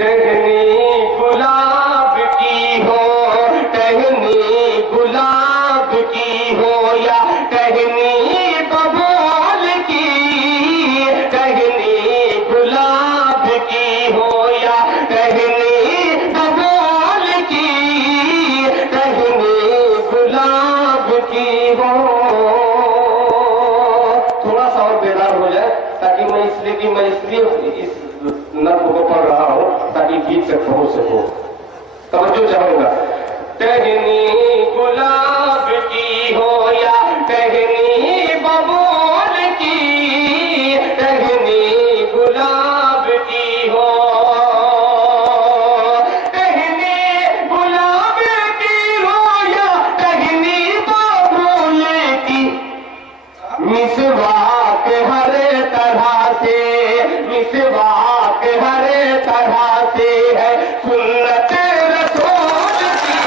ٹہنی گلاب کی ہو، ٹہنی گلاب کی ہو یا ٹہنی ببول کی، ٹہنی گلاب کی ہو یا ٹہنی ببول کی، ٹہنی گلاب کی ہو۔ تھوڑا سا اور بیدار ہو جائے تاکہ میں اس لیے اس نظم کو پڑھ رہا ہوں تاکہ گیت سے پہنچ سکوں۔ توجہ چاہوں گا۔ ٹہنی گلاب کی ہو یا ٹہنی ببول کی، ٹہنی گلاب کی ہو، ٹہنی گلاب کی ہو یا ٹہنی ببول کی، مسواک ہر طرح سے، مسواک ہر طرح سے ہے سنت رسول کی۔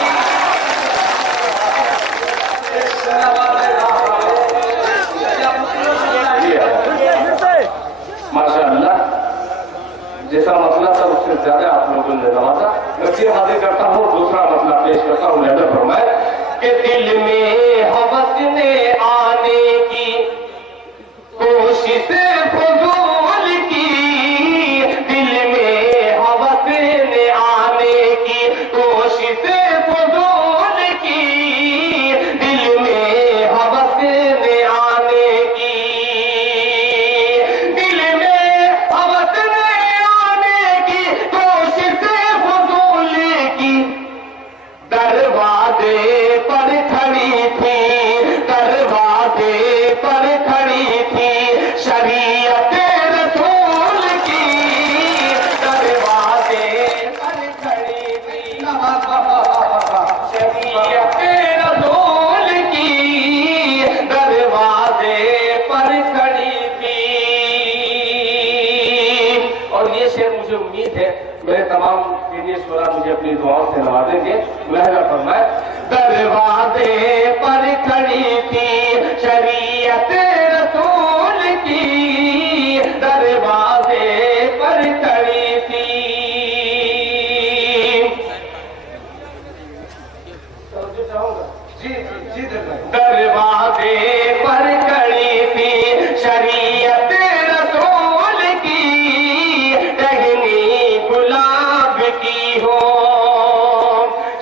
ماشاء اللہ، جیسا مسئلہ تھا اس سے زیادہ آپ لوگوں نے نوازا۔ میں پھر حاضر کرتا ہوں، دوسرا مسئلہ پیش کرتا ہوں۔ لہذا فرمائے کہ دل میں ہوس نے آنے کی کوشش فضول کی، دل میں ہوس نے آنے کی کوشش فضول کی، دل میں ہوس نے آنے کی، دل میں ہوس نے آنے کی کوشش فضول کی، دروازے پر کھڑی تھی، دروازے پر کھڑی تھی شریعت رسول کی، دروازے پر کھڑی تھی شریعت رسول کی، دروازے پر کھڑی تھی۔ اور یہ شعر مجھے امید ہے میرے تمام سینئر شعراء مجھے اپنی دعاؤں سے نوازیں گے۔ لہذا فرمائے دروازے پر کھڑی تھی شریعت رسول کی، دروازے پر کھڑی تھی۔ دروازے پر کھڑی تھی شریعت رسول کی، ٹہنی گلاب کی ہو،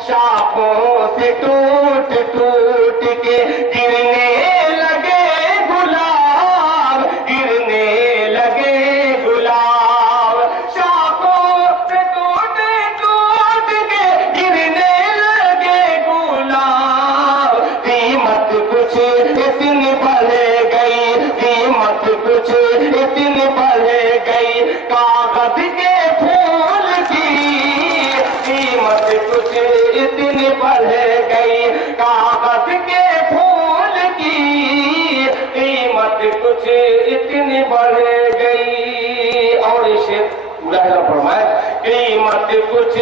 شاخوں سے ٹوٹ ٹوٹ کے گرنے لگے گلاب، گرنے لگے گلاب، شاخوں سے ٹوٹ ٹوٹ کے گرنے لگے گلاب، قیمت کچھ اتنی بڑھ گئی، قیمت کچھ اتنی بڑھ گئی کاغذ کے پھول کی، قیمت کچھ اتنی بڑھ گئی کاغذ کے پھول کی، قیمت کچھ اتنی بڑھ گئی۔ اور اسے ملاحظہ فرمائے قیمت کچھ